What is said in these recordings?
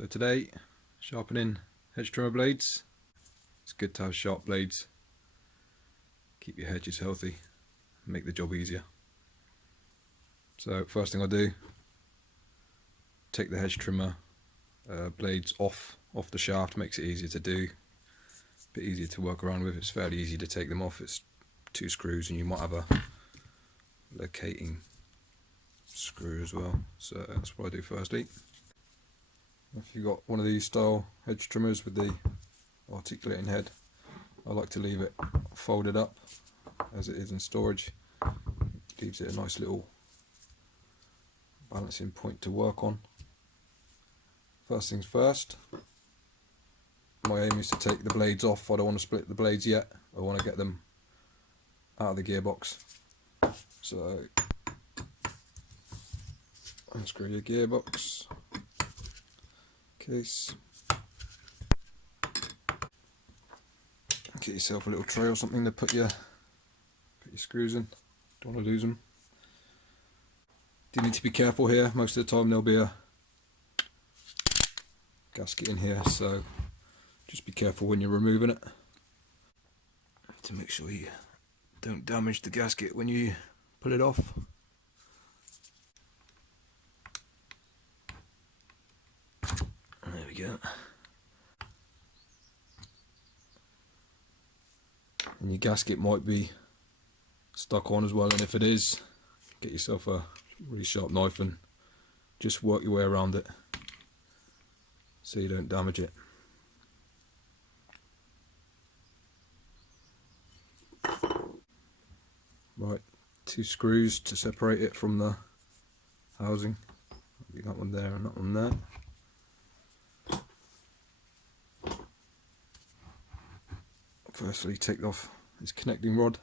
So today, sharpening hedge trimmer blades. It's good to have sharp blades. Keep your hedges healthy, make the job easier. So first thing I do, take the hedge trimmer blades off the shaft. Makes it easier to do, a bit easier to work around with. It's fairly easy to take them off. It's 2 screws and you might have a locating screw as well. So that's what I do firstly. If you've got one of these style hedge trimmers with the articulating head, I like to leave it folded up as it is in storage. It leaves it a nice little balancing point to work on. First things first, my aim is to take the blades off. I don't want to split the blades yet. I want to get them out of the gearbox. So unscrew your gearbox case. Get yourself a little tray or something to put your screws in. Don't want to lose them. Do need to be careful here. Most of the time there'll be a gasket in here, so just be careful when you're removing it to make sure you don't damage the gasket when you pull it off. There we go. And your gasket might be stuck on as well, and if it is, get yourself a really sharp knife and just work your way around it so you don't damage it. Right, 2 screws to separate it from the housing. That one there and that one there. Firstly, take off this connecting rod.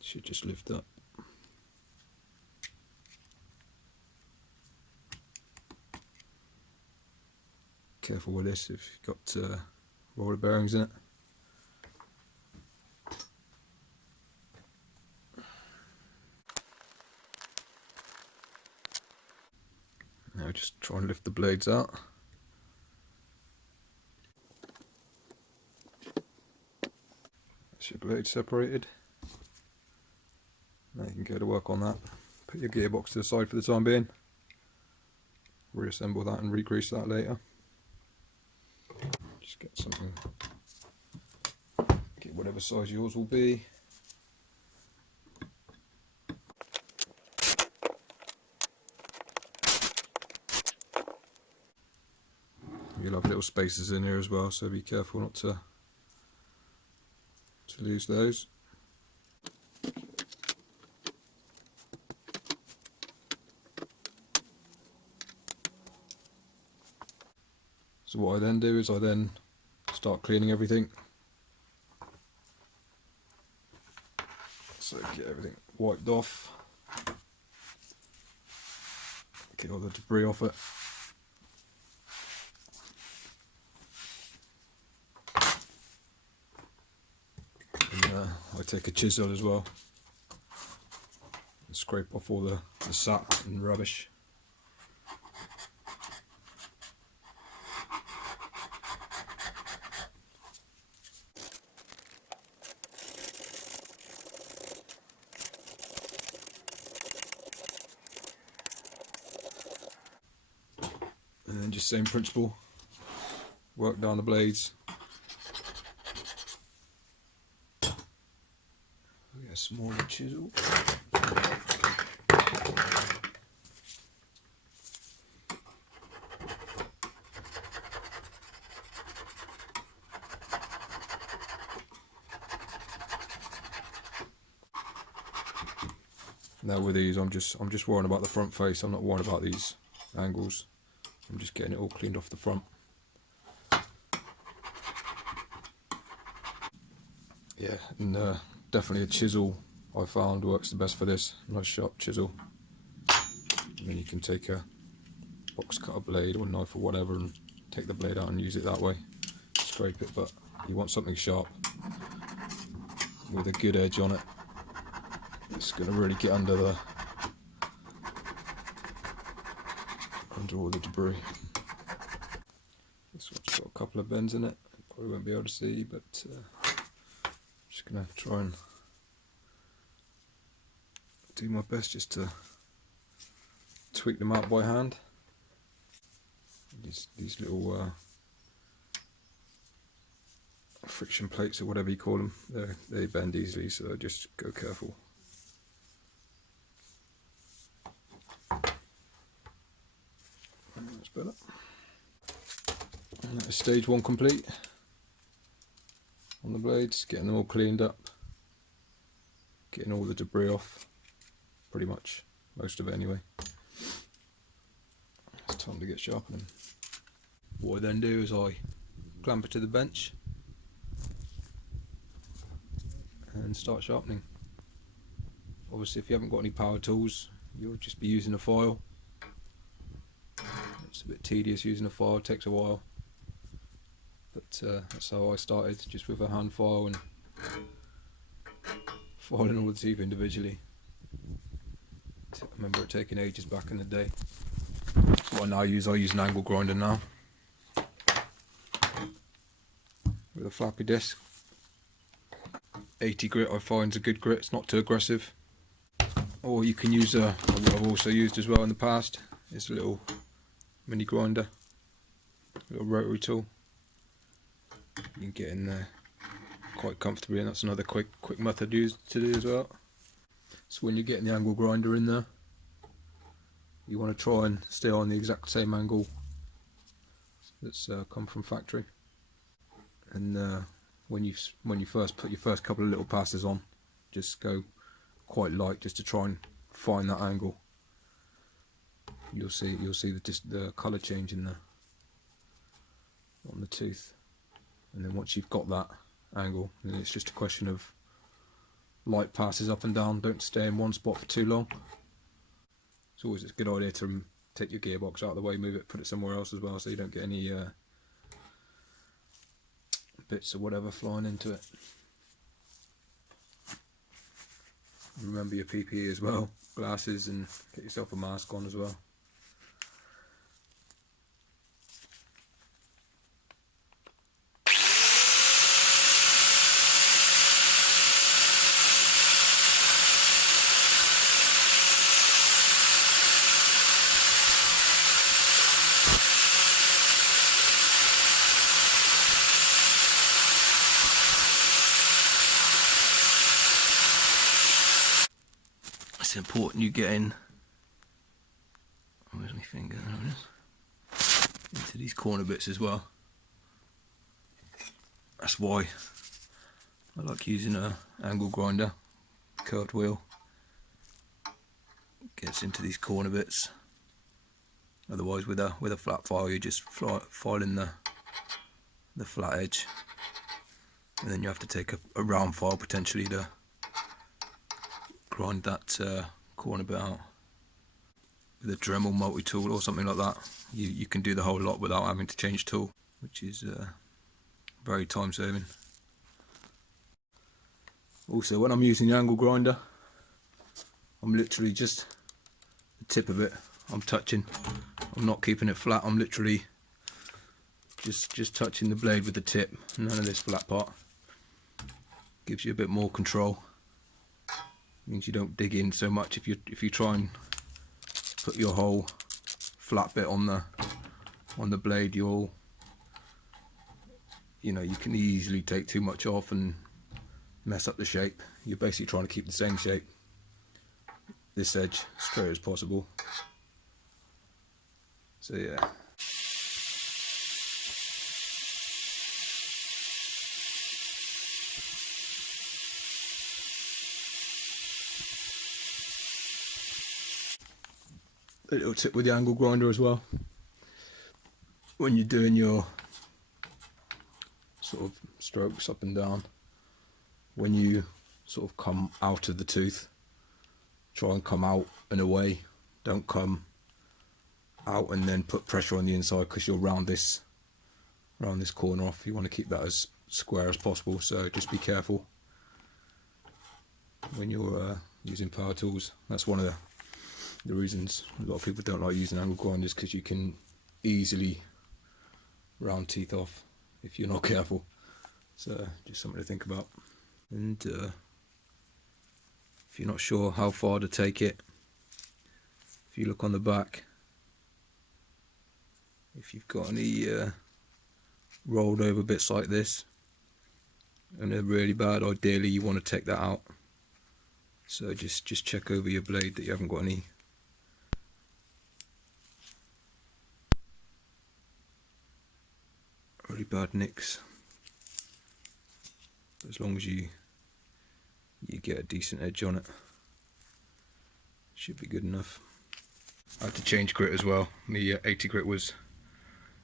Should just lift up. Careful with this if you've got roller bearings in it. Now just try and lift the blades out. That's your blade separated. Now you can go to work on that. Put your gearbox to the side for the time being. Reassemble that and re-grease that later. Just get something, get whatever size yours will be. You'll have little spaces in here as well, so be careful not to lose those. So what I then do is I then start cleaning everything. So get everything wiped off. Get all the debris off it. And I take a chisel as well and scrape off all the sap and rubbish. And then just same principle, work down the blades. Get a smaller chisel. Now with these, I'm just worrying about the front face. I'm not worrying about these angles. I'm just getting it all cleaned off the front. Yeah, and definitely a chisel I found works the best for this. Nice sharp chisel. And then you can take a box cutter blade or knife or whatever and take the blade out and use it that way. Scrape it, but you want something sharp with a good edge on it. It's going to really get under the under all the debris. This one's got a couple of bends in it, probably won't be able to see, but I'm just going to try and do my best just to tweak them out by hand. These little friction plates or whatever you call them, they bend easily, so just go careful. That's better. And that is stage 1 complete on the blades, getting them all cleaned up, getting all the debris off, pretty much, most of it anyway. It's time to get sharpening. What I then do is I clamp it to the bench and start sharpening. Obviously if you haven't got any power tools, you'll just be using a file. It's a bit tedious using a file, it takes a while, but that's how I started, just with a hand file and filing all the teeth individually. I remember it taking ages back in the day. So what I use an angle grinder now with a flappy disc. 80 grit I find is a good grit, it's not too aggressive. Or you can use what I've also used as well in the past, is a little mini grinder, little rotary tool. You can get in there quite comfortably, and that's another quick method used to do as well. So when you're getting the angle grinder in there, you want to try and stay on the exact same angle that's come from factory. And when you first put your first couple of little passes on, just go quite light just to try and find that angle. You'll see the colour change in there on the tooth, and then once you've got that angle, then it's just a question of light passes up and down. Don't stay in one spot for too long. It's always a good idea to take your gearbox out of the way, move it, put it somewhere else as well, so you don't get any bits or whatever flying into it. Remember your PPE as well, glasses, and get yourself a mask on as well. It's important you get in, where's my finger, there it is, into these corner bits as well. That's why I like using a angle grinder, curved wheel. Gets into these corner bits. Otherwise with a flat file you're just filing the flat edge, and then you have to take a round file potentially to grind that corner bit out. With a Dremel multi-tool or something like that, you can do the whole lot without having to change tool, which is very time saving. Also, when I'm using the angle grinder, I'm literally just the tip of it I'm touching. I'm not keeping it flat, I'm literally just touching the blade with the tip, none of this flat part. Gives you a bit more control. Means you don't dig in so much. If you try and put your whole flat bit on the blade, you can easily take too much off and mess up the shape. You're basically trying to keep the same shape, this edge, straight as possible. So yeah. A little tip with the angle grinder as well, when you're doing your sort of strokes up and down, when you sort of come out of the tooth, try and come out and away, don't come out and then put pressure on the inside, because you'll round this corner off. You want to keep that as square as possible, so just be careful when you're using power tools. That's one of the reasons a lot of people don't like using angle grinders, because you can easily round teeth off if you're not careful. So just something to think about. And if you're not sure how far to take it, if you look on the back, if you've got any rolled over bits like this and they're really bad, ideally you want to take that out. So just check over your blade that you haven't got any really bad nicks. As long as you get a decent edge on it, should be good enough. I had to change grit as well. My 80 grit was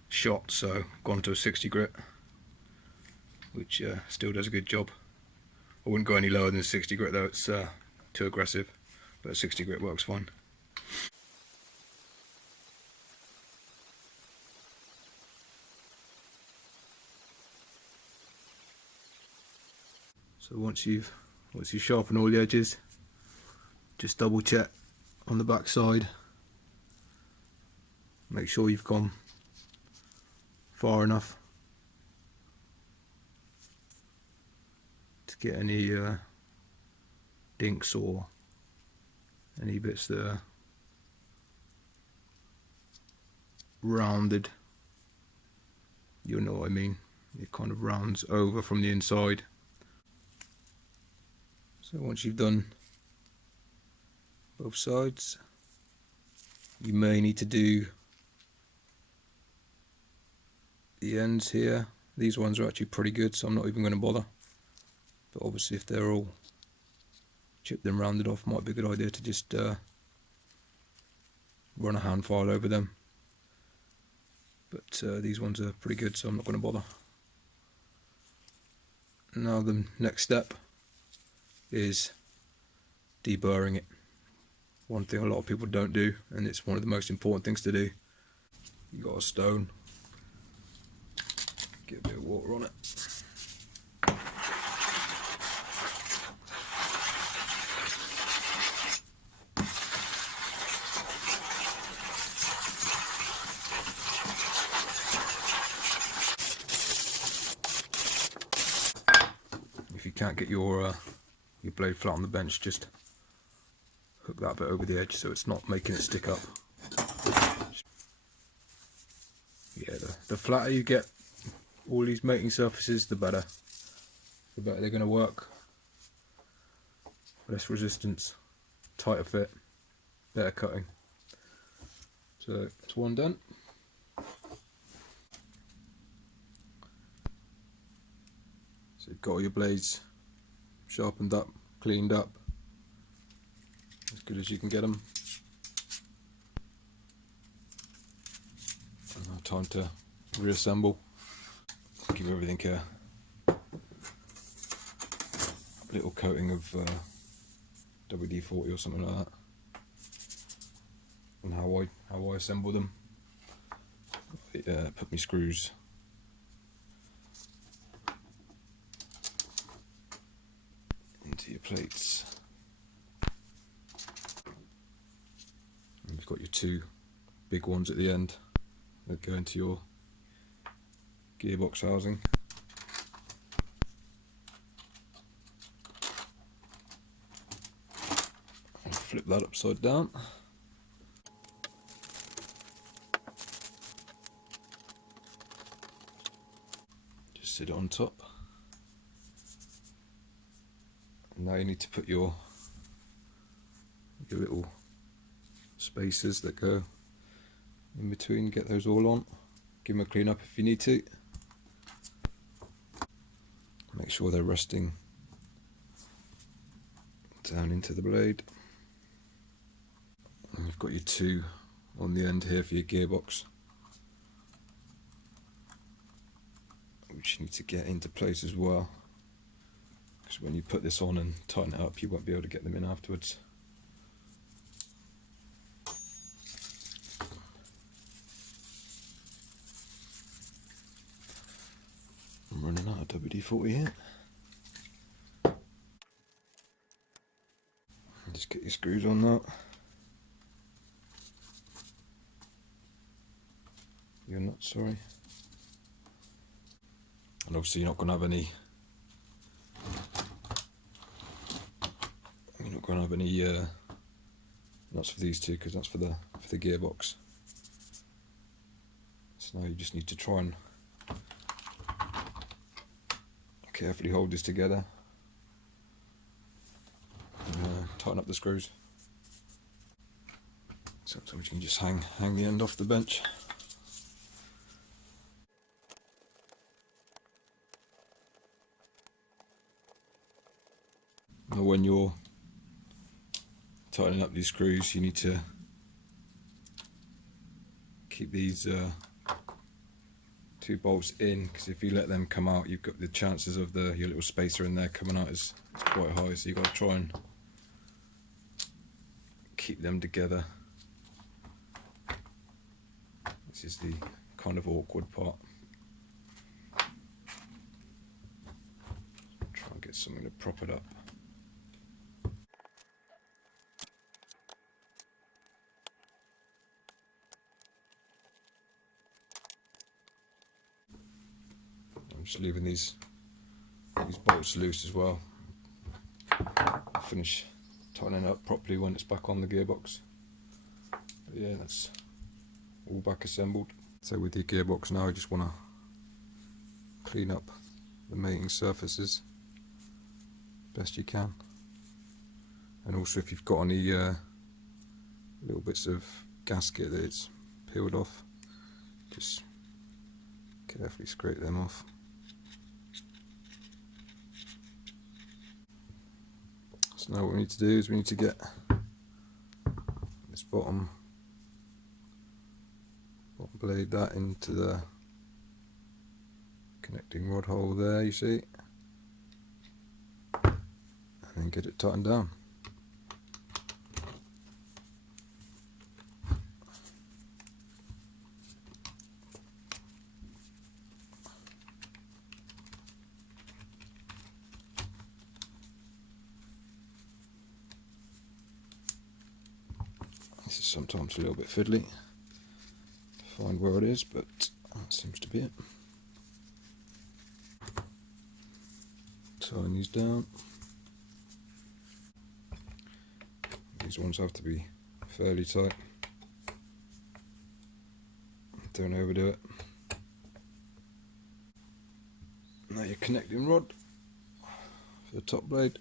shot, so gone to a 60 grit, which still does a good job. I wouldn't go any lower than 60 grit though, it's too aggressive, but 60 grit works fine. So once you sharpen all the edges, just double check on the back side. Make sure you've gone far enough to get any dinks or any bits that are rounded. You'll know what I mean. It kind of rounds over from the inside. So once you've done both sides, you may need to do the ends here. These ones are actually pretty good, so I'm not even going to bother. But obviously if they're all chipped and rounded off, might be a good idea to just run a hand file over them. But these ones are pretty good, so I'm not going to bother. Now the next step is deburring it. One thing a lot of people don't do, and it's one of the most important things to do. You got a stone, get a bit of water on it. If you can't get your blade flat on the bench, just hook that bit over the edge so it's not making it stick up. Yeah, the flatter you get all these mating surfaces, the better they're going to work. Less resistance, tighter fit, better cutting. So it's one done. So you've got all your blades sharpened up, cleaned up, as good as you can get them. And now time to reassemble. Give everything a little coating of WD-40 or something like that. And how I assemble them. Put my screws into your plates. And you've got your two big ones at the end that go into your gearbox housing. And flip that upside down. Just sit it on top. And now you need to put your little spacers that go in between, get those all on. Give them a clean up if you need to. Make sure they're resting down into the blade. And you've got your two on the end here for your gearbox, which you need to get into place as well, because when you put this on and tighten it up, you won't be able to get them in afterwards. I'm running out of WD-40 here. Just get your screws on that. your nuts, sorry. And obviously you're not going to have any nuts for these two, because that's for the gearbox. So now you just need to try and carefully hold this together and tighten up the screws. Sometimes you can just hang the end off the bench. Now when you're tightening up these screws, you need to keep these two bolts in, because if you let them come out, you've got the chances of your little spacer in there coming out is quite high, so you've got to try and keep them together. This is the kind of awkward part. Try and get something to prop it up. I'm just leaving these bolts loose as well. I'll finish tightening it up properly when it's back on the gearbox. But yeah, that's all back assembled. So with your gearbox now, I just want to clean up the mating surfaces best you can. And also if you've got any little bits of gasket that it's peeled off, just carefully scrape them off. So now what we need to do is we need to get this bottom blade that into the connecting rod hole there, you see, and then get it tightened down. This is sometimes a little bit fiddly to find where it is, but that seems to be it. Tying these down. These ones have to be fairly tight. Don't overdo it. Now your connecting rod for the top blade.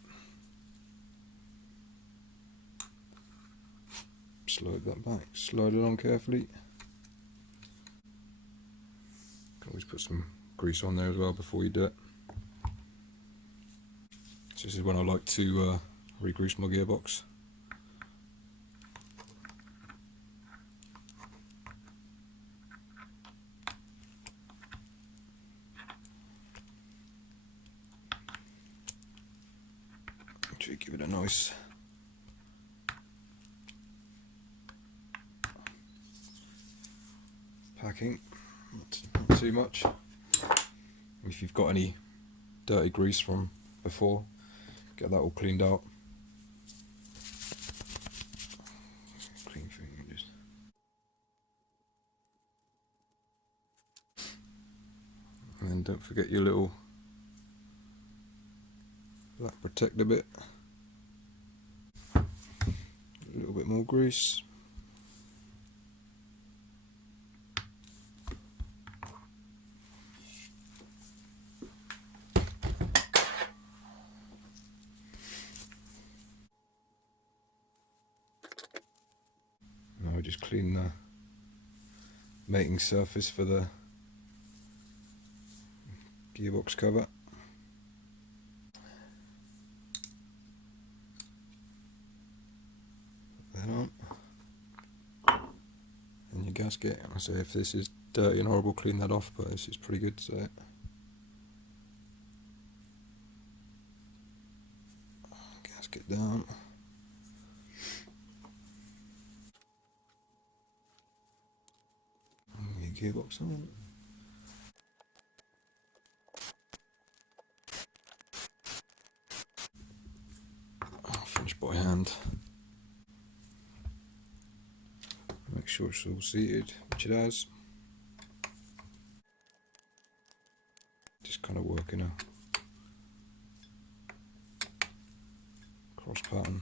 Slide that back, slide it on carefully. Can always put some grease on there as well before you do it. So this is when I like to re-grease my gearbox. Actually give it a nice packing, not too much. If you've got any dirty grease from before, get that all cleaned out. Clean fingers. And then don't forget your little black protector bit. A little bit more grease. Now we just clean the mating surface for the gearbox cover. Put that on. And your gasket. I say if this is dirty and horrible, clean that off, but this is pretty good, so gasket down. Gearbox on. I'll finish by hand. Make sure it's all seated, which it has. kind of working a cross pattern.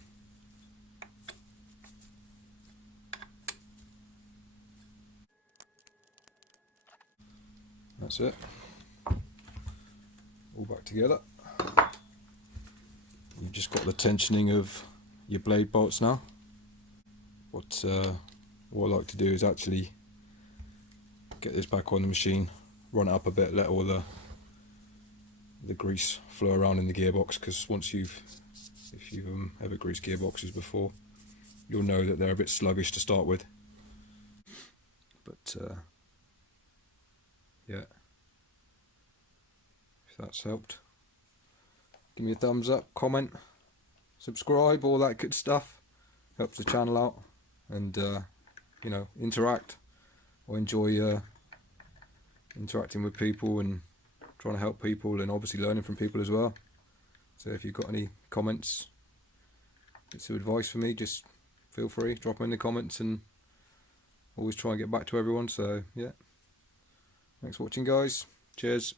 That's it. All back together. You've just got the tensioning of your blade bolts now. What I like to do is actually get this back on the machine, run it up a bit, let all the grease flow around in the gearbox, because if you've ever greased gearboxes before, you'll know that they're a bit sluggish to start with. But yeah, if that's helped, give me a thumbs up, comment, subscribe, all that good stuff. Helps the channel out, and you know, interact. I enjoy interacting with people and trying to help people, and obviously learning from people as well. So if you've got any comments, bits of advice for me, just feel free, drop them in the comments, and always try and get back to everyone. So yeah, thanks for watching, guys. Cheers.